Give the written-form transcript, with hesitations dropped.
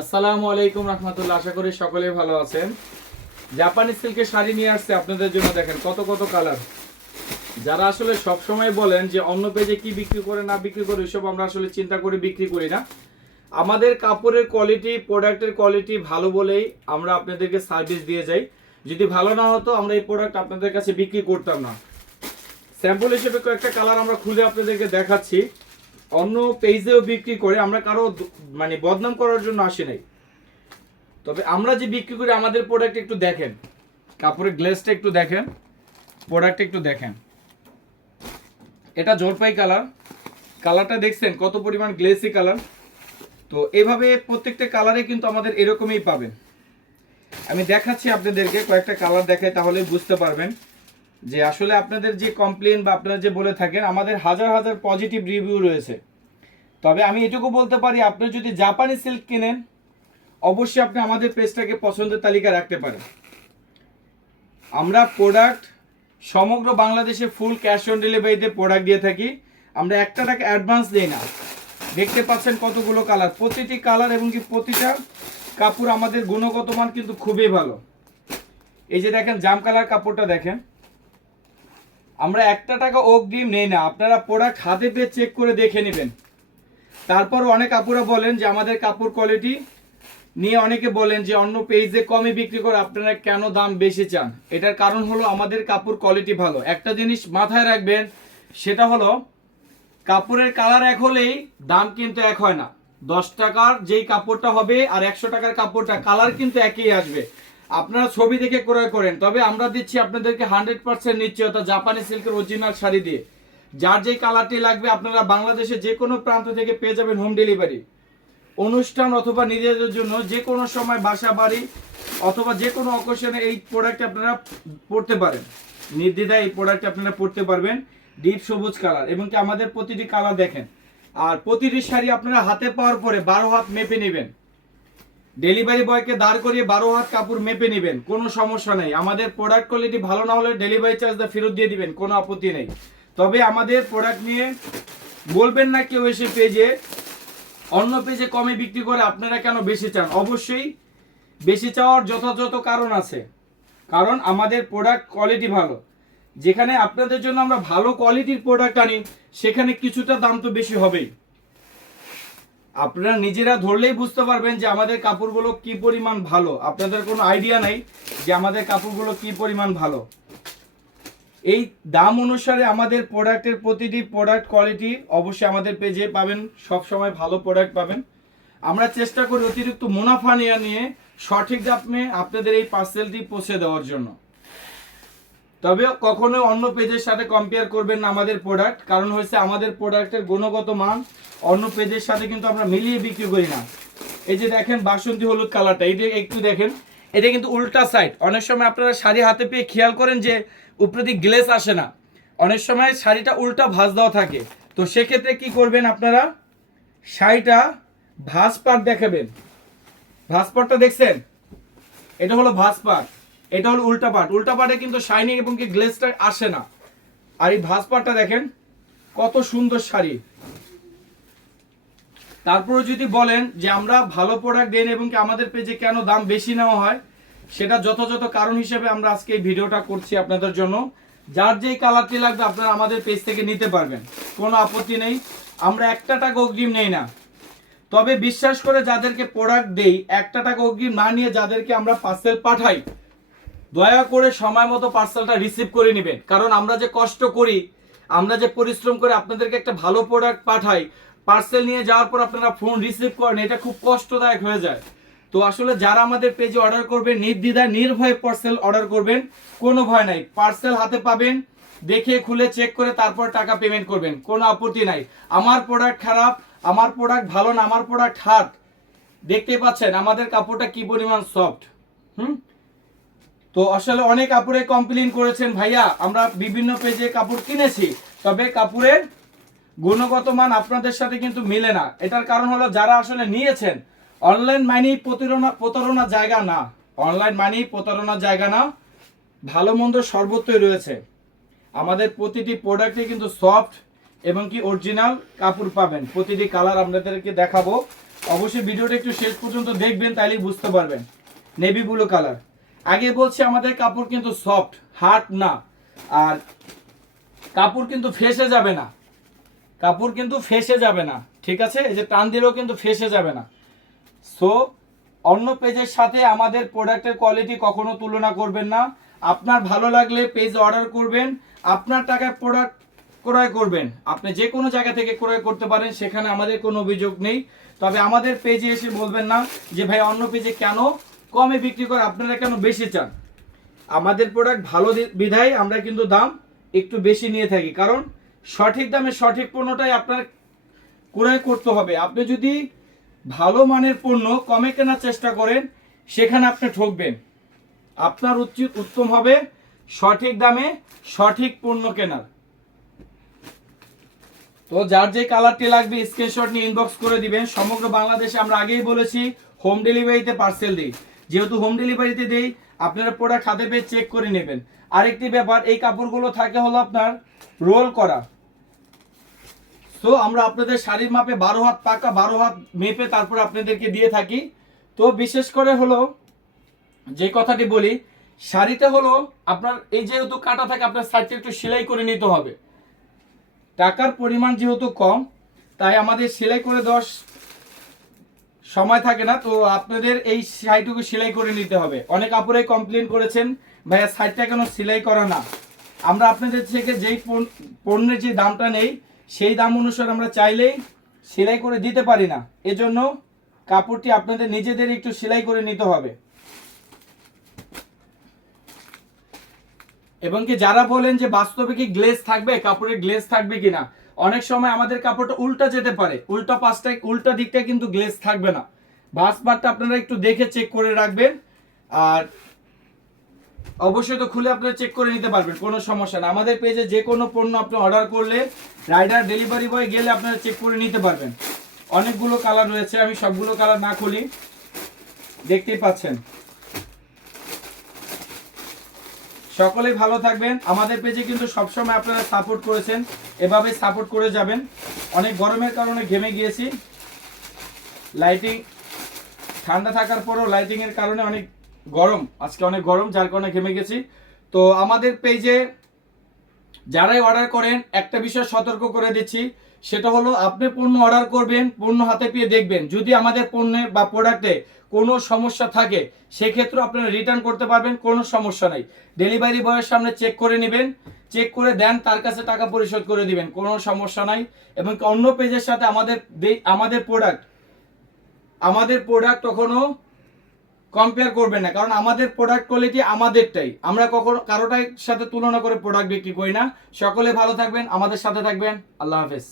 আসসালামু আলাইকুম রহমতুল্লাহ। আশা করি সকলে ভালো আছেন। জাপানি সিল্কের শাড়ি নিয়ে আসছে আপনাদের জন্য। দেখেন কত কত কালার। যারা আসলে সব সময় বলেন যে অন্য পেজে কি বিক্রি করে না বিক্রি করে, ওইসব আমরা আসলে চিন্তা করে বিক্রি করি না। আমাদের কাপড়ের কোয়ালিটি, প্রোডাক্টের কোয়ালিটি ভালো বলেই আমরা আপনাদেরকে সার্ভিস দিয়ে যাই। যদি ভালো না হতো আমরা এই প্রোডাক্ট আপনাদের কাছে বিক্রি করতাম না। স্যাম্পল হিসেবে কয়েকটা কালার আমরা খুলে আপনাদেরকে দেখাচ্ছি। অন্য পেজেও বিক্রি করে, আমরা কারো মানে বদনাম করার জন্য আসি নাই। তবে আমরা যে বিক্রি করি আমাদের প্রোডাক্ট একটু দেখেন, কাপড়ের গ্লেজটা একটু দেখেন, প্রোডাক্ট একটু দেখেন। এটা জলপাই কালার, কালারটা দেখছেন কত পরিমাণ গ্লেসি কালার। তো এভাবে প্রত্যেকটা কালারে কিন্তু আমাদের এরকমই পাবেন। আমি দেখাচ্ছি আপনাদেরকে, কয়েকটা কালার দেখাই তাহলে বুঝতে পারবেন যে আসলে আপনাদের যে কমপ্লেন বা আপনারা যে বলে থাকেন, আমাদের হাজার হাজার পজিটিভ রিভিউ রয়েছে। তবে আমি এটুকু বলতে পারি, আপনি যদি জাপানি সিল্ক কিনেন অবশ্যই আপনি আমাদের পেজটাকে পছন্দের তালিকা রাখতে পারেন। আমরা প্রোডাক্ট সমগ্র বাংলাদেশে ফুল ক্যাশ অন ডেলিভারিতে প্রোডাক্ট দিয়ে থাকি। আমরা একটা টাকা অ্যাডভান্স দিই না। দেখতে পাচ্ছেন কতগুলো কালার, প্রতিটি কালার এবং কি প্রতিটা কাপড় আমাদের গুণগত মান কিন্তু খুবই ভালো। এই যে দেখেন জাম কালার কাপড়টা দেখেন, আমরা একটা টাকা অগ্রিম নেই না। আপনারা প্রোডাক্ট হাতে পেয়ে চেক করে দেখে নেবেন। তারপর অনেক আপুরা বলেন যে আমাদের কাপড় কোয়ালিটি নিয়ে অনেকে বলেন যে অন্য পেজে কমে বিক্রি করে আপনারা কেন দাম বেশি চান। এটার কারণ হলো আমাদের কাপড় কোয়ালিটি ভালো। একটা জিনিস মাথায় রাখবেন, সেটা হলো কাপড়ের কালার এক হলেই দাম কিন্তু এক হয় না। 10 টাকার যেই কাপড়টা হবে আর 100 টাকার কাপড়টা কালার কিন্তু একই আসবে। আপনারা ছবি দেখে ক্রয় করেন। তবে আমরা দিচ্ছি আপনাদেরকে 100% নিশ্চয়তা জাপানি সিল্কের অরিজিনাল শাড়ি দিয়ে। যার যেই কালারটি লাগবে আপনারা বাংলাদেশে যে কোনো প্রান্ত থেকে পেয়ে যাবেন হোম ডেলিভারি। অনুষ্ঠান অথবা নিজেদের জন্য যে কোনো সময় বাসা বাড়ি অথবা যে কোনো অকেশনে এই প্রোডাক্ট আপনারা পড়তে পারেন। নির্দ্বিধায় এই প্রোডাক্ট আপনারা পড়তে পারবেন। ডিপ সবুজ কালার এবং কি আমাদের প্রতিটি কালার দেখেন। আর প্রতিটি শাড়ি আপনারা হাতে পাওয়ার পরে 12 হাত মেপে নেবেন। ডেলিভারি বয়কে দাঁড় করিয়ে 12 হাত কাপড় মেপে নেবেন, কোনো সমস্যা নেই। আমাদের প্রোডাক্ট কোয়ালিটি ভালো না হলে ডেলিভারি চার্জটা ফেরত দিয়ে দিবেন, কোনো আপত্তি নেই। তবে আমাদের প্রোডাক্ট নিয়ে বলবেন না কেউ এসে পেজে অন্য পেজে কমে বিক্রি করে আপনারা কেন বেশি চান। অবশ্যই বেশি চাওয়ার যথাযথ কারণ আছে, কারণ আমাদের প্রোডাক্ট কোয়ালিটি ভালো। যেখানে আপনাদের জন্য আমরা ভালো কোয়ালিটির প্রোডাক্ট আনি সেখানে কিছুটা দাম তো বেশি হবেই। আপনারা নিজেরা ধরলেই বুঝতে পারবেন যে আমাদের কাপড়গুলো কি পরিমাণ ভালো। আপনাদের কোনো আইডিয়া নাই যে আমাদের কাপড়গুলো কি পরিমাণ ভালো। এই দাম অনুসারে আমাদের প্রোডাক্টের প্রতিটি প্রোডাক্ট কোয়ালিটি অবশ্যই আমাদের পেজে পাবেন। সব সময় ভালো প্রোডাক্ট পাবেন। আমরা চেষ্টা করি অতিরিক্ত মুনাফা নিয়ে সঠিক দামে আপনাদের এই পার্সেলটি পৌঁছে দেওয়ার জন্য। তবে কখনো অন্য পেজের সাথে কম্পেয়ার করবেন না আমাদের প্রোডাক্ট, কারণ হচ্ছে আমাদের প্রোডাক্টের গুণগত মান অন্য পেজের সাথে কিন্তু আমরা মিলিয়ে বিক্রি করি না। এই যে দেখেন বাসন্তী হলুদ কালারটা, এটা একটু দেখেন, এটা কিন্তু উল্টা সাইড। অনেক সময় আপনারা শাড়ি হাতে পেয়ে খেয়াল করেন যে উপরে দিকে গ্লেজ আসে না, অনেক সময় শাড়িটা উল্টা ভাঁজ দেওয়া থাকে। তো সেক্ষেত্রে কি করবেন আপনারা, শাড়িটা ভাঁজ পাট দেখাবেন। ভাঁজ পাটটা দেখছেন, এটা হলো ভাঁজ পাট, এটা হলো উল্টা পাট। উল্টা পাটে কিন্তু শাইনিং এবং কি গ্লেজটা আসে না। আর এই ভাঁজ পাটটা দেখেন কত সুন্দর শাড়ি। তারপরে যদি বলেন যে আমরা ভালো প্রোডাক্ট দেন এবং কি আমাদের পেজে কেন দাম বেশি নেওয়া হয়, সেটা যথাযথ কারণ হিসেবে আমরা আজকে এই ভিডিওটা করছি আপনাদের জন্য। যার যেই কালারটি লাগবে আপনারা আমাদের পেজ থেকে নিতে পারবেন, কোনো আপত্তি নেই। আমরা একটা টাকা অগ্রিম নেই না। তবে বিশ্বাস করে যাদেরকে প্রোডাক্ট দেই, একটা টাকা অগ্রিম না নিয়ে যাদেরকে আমরা পার্সেল পাঠাই, দয়া করে সময় মতো পার্সেলটা রিসিভ করে নেবেন। কারণ আমরা যে কষ্ট করি, আমরা যে পরিশ্রম করে আপনাদেরকে একটা ভালো প্রোডাক্ট পাঠাই, পার্সেল নিয়ে যাওয়ার পর আপনারা ফোন রিসিভ করেন, এটা খুব কষ্টদায়ক হয়ে যায়। তো আসলে যারা আমাদের পেজে অর্ডার করবেন নির্দ্বিধায় নির্ভয়ে পার্সেল অর্ডার করবেন, কোনো ভয় নাই। পার্সেল হাতে পাবেন, দেখে খুলে চেক করে তারপর টাকা পেমেন্ট করবেন, কোনো আপত্তি নাই। আমার প্রোডাক্ট খারাপ, আমার প্রোডাক্ট ভালো না, আমার প্রোডাক্ট হার্ড। দেখতেই পাচ্ছেন আমাদের কাপড়টা কি পরিমাণ সফট। তো আসলে অনেক কাপড়ে কমপ্লেন করেছেন, ভাইয়া আমরা বিভিন্ন পেজে কাপড় কিনেছি তবে কাপড়ের গুণগত মান আপনাদের সাথে কিন্তু মিলে না। এটার কারণ হলো যারা আসলে নিয়েছেন, অনলাইন মানেই প্রতারণার জায়গা না। অনলাইন মানেই প্রতারণার জায়গা না। ভালো মন্দ সর্বত্রই রয়েছে। আমাদের প্রতিটি প্রোডাক্টে কিন্তু সফট এবং কি অরিজিনাল কাপড় পাবেন। প্রতিটি কালার আপনাদেরকে দেখাবো। অবশ্যই ভিডিওটা একটু শেষ পর্যন্ত দেখবেন, তাইলেই বুঝতে পারবেন। Navy blue colour. আগে বলছি আমাদের কাপড় কিন্তু সফট, হার্ড না, আর কাপড় কিন্তু ফেসে যাবে না, কাপড় কিন্তু ফেসে যাবে না, ঠিক আছে? এই যে টান দিলেও কিন্তু ফেসে যাবে না। সো অন্য পেজের সাথে আমাদের প্রোডাক্টের কোয়ালিটি কখনো তুলনা করবেন না। আপনার ভালো লাগলে পেজ অর্ডার করবেন, আপনার টাকায় প্রোডাক্ট ক্রয় করবেন। আপনি যে কোনো জায়গা থেকে ক্রয় করতে পারেন, সেখানে আমাদের কোনো অভিযোগ নেই। তবে আমাদের পেজে এসে বলবেন না যে ভাই অন্য পেজে কেন কমে বিক্রি করে, আপনারা কেন বেশি চান। আমাদের প্রোডাক্ট ভালো বিধায় আমরা কিন্তু দাম একটু বেশি নিয়ে থাকি, কারণ সঠিক দামে সঠিক পণ্যটাই আপনার ক্রয় করতে হবে। আপনি যদি ভালো মানের পণ্য কমে কেনার চেষ্টা করেন, সেখানে আপনি ঠকবেন। আপনার উত্তম হবে সঠিক দামে সঠিক পণ্য কেনার। তো যার যে কালারটি লাগবে স্ক্রিনশট নিয়ে ইনবক্স করে দিবেন। সমগ্র বাংলাদেশে আমরা আগেই বলেছি হোম ডেলিভারিতে পার্সেল দিই। যেহেতু হোম ডেলিভারিতে দেই, আপনারা প্রোডাক্ট হাতে পেয়ে চেক করে নেবেন। আরেকটি ব্যাপার, এই কাপড়গুলো থাকে হলো আপনার রোল করা। তো আমরা আপনাদের শাড়ির মাপে 12 হাত পাকা, 12 হাত মেপে তারপর আপনাদেরকে দিয়ে থাকি। তো বিশেষ করে হলো যে কথাটি বলি, শাড়িটা হলো আপনার এই যেহেতু কাটা থাকে, আপনার সাইডটা একটু সেলাই করে নিতে হবে। টাকার পরিমাণ যেহেতু কম, তাই আমাদের সেলাই করে দেওয়ার সময় থাকে না। তো আপনাদের এই শাড়িটুকু সেলাই করে নিতে হবে। অনেক আপুরাই কমপ্লেন করেছেন ভাইয়া সাইডটা কেন সেলাই করা না। আমরা আপনাদের থেকে যেই পণ্যের যে দামটা নেই, সেই দাম অনুসারে আমরা চাইলেই সেলাই করে দিতে পারি না। এজন্য কাপড়টি আপনাদের নিজেদের একটু সেলাই করে নিতে হবে। এবং কি যারা বলেন যে বাস্তবে কি গ্লেজ থাকবে, কাপড়ের গ্লেজ থাকবে কিনা, অনেক সময় আমাদের কাপড়টা উল্টা যেতে পারে, উল্টা দিকটা কিন্তু গ্লেজ থাকবে না। ভাঁজবারটা আপনারা একটু দেখে চেক করে রাখবেন। আর অবশ্যই তো খুলে আপনারা চেক করে নিতে পারবেন, কোনো সমস্যা না। আমাদের পেজে যে কোনো পণ্য আপনি অর্ডার করলে রাইডার ডেলিভারি বয় গেলে আপনারা চেক করে নিতে পারবেন। অনেকগুলো কালার রয়েছে, আমি সবগুলো কালার না খুলি, দেখতেই পাচ্ছেন। সকলেই ভালো থাকবেন। আমাদের পেজে কিন্তু সবসময় আপনারা সাপোর্ট করেছেন, এভাবে সাপোর্ট করে যাবেন। অনেক গরমের কারণে ঘেমে গিয়েছি, লাইটিং ঠান্ডা থাকার পরও লাইটিং এর কারণে অনেক গরম, আজকে অনেক গরম, যার কারণে ঘেমে গেছি। তো আমাদের পেজে যারাই অর্ডার করেন, একটা বিষয় সতর্ক করে দিচ্ছি, সেটা হলো আপনি পণ্য অর্ডার করবেন, পণ্য হাতে পেয়ে দেখবেন। যদি আমাদের পণ্যের বা প্রোডাক্টে কোনো সমস্যা থাকে, সেক্ষেত্রে আপনারা রিটার্ন করতে পারবেন, কোনো সমস্যা নাই। ডেলিভারি বয়ের সামনে চেক করে নেবেন, চেক করে দেন, তার কাছে টাকা পরিশোধ করে দিবেন, কোনো সমস্যা নাই। এবং অন্য পেজের সাথে আমাদের প্রোডাক্ট কখনো কম্পেয়ার করবেন না, কারণ আমাদের প্রোডাক্ট কোয়ালিটি আমাদেরটাই, আমরা কখনো কারোটাই সাথে তুলনা করে প্রোডাক্ট বিক্রি করি না। সকলে ভালো থাকবেন, আমাদের সাথে থাকবেন। আল্লাহ হাফেজ।